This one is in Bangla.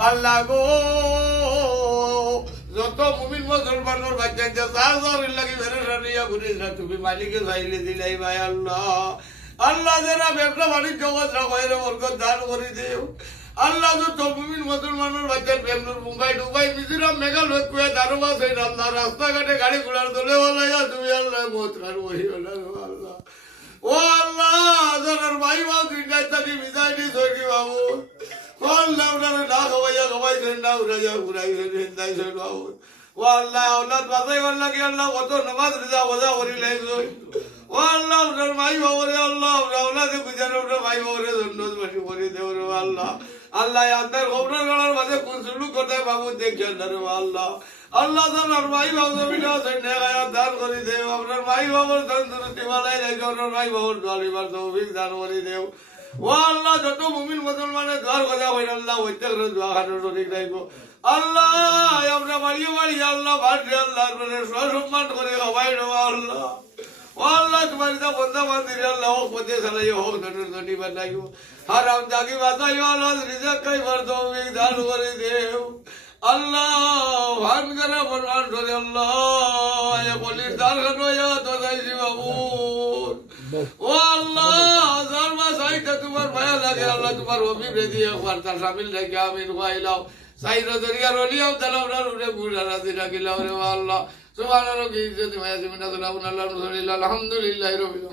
আল্লাহ গো যত মুমিন মুসলমানের বাচ্চা চার লাগি বেরেসানিয়া ঘুরিস না তুমি মালিকে চাইলে দিলাই ভাই আল্লাহ আল্লাহ যারা ব্যবসা বাণিজ্য কথা কয়ের বরকত দান করে দেও আল্লাহ যত মুমিন মুসলমানের বাচ্চা বেঙ্গলোর মুম্বাই ডুবাই মিজোরাম মেঘালয় কুয়া দারোগা সেই আল্লাহ রাস্তাঘাটে গাড়ি ঘোড়ার দলে বলাইয়া তুমি আল্লাহ মত কার বহি আল্লাহ ও আল্লাহ যারা ভাই বাবু দুইটাই তাকে বিদায় দিয়ে ধরি বাবু আল্লাহ ওনারে না খাওয়াইছেন না উড়াইয়া ঘুরাইছেন হিন্দাইছেন বাবু ও আল্লাহ আল্লাহ বাজাই আল্লাহ কি আল্লাহ কত নামাজ রিজা বজা করি লাগলো ও আল্লাহ ওনার মাই বাবরে আল্লাহ ওনাকে বুঝানো ওনার মাই বাবরে ধন্যবাদ বাসি করে দেব রে আল্লাহ আল্লাহ আপনার খবরের গলার মাঝে কোন সুলুক করতে বাবু দেখছেন না রে আল্লাহ আল্লাহ আপনার মাই বাবু জমিটা দান করে দেব আপনার মাই বাবুর তন্দুরস্তি বালাই রেখে ওনার মাই বাবুর দলিবার তৌফিক দান করে দেব ও আল্লাহ যত মুমিন মুসলমানের দোয়ার কথা হইল আল্লাহ ওইটা করে দোয়া খানোর শরীর রাখবো আল্লাহ আমরা বাড়িয়ে বাড়িয়ে আল্লাহ ভান্ডে আল্লাহ সম্মান করে খাওয়াই নেবো আল্লাহ ও আল্লাহ তোমার বন্ধা বান্ধির আল্লাহ হোক পথে চালাই হোক ধনুর ধনী বানাইব আর আমি যাকে বাঁচাইব আল্লাহ রিজাক খাইবার তৌফিক দান করে দেও আল্লাহ ভান করা বরমান করে আল্লাহ বলির দান খানো তো যাইছি বাবু ও আল্লাহ তোমার মায়া লাগে আল্লাহ তোমার অভিবৃদ্ধি একবার তার সামিল রেখে আমি রুয়াইলাম সাইরা দরিয়া রলিয়াও তাহলে ওনার উঠে বুড়া রাজি রাখিলাম রে আল্লাহ সুবহানাল্লাহ কি ইজ্জত মায়া জমিনা আল্লাহ আলহামদুলিল্লাহ রবিল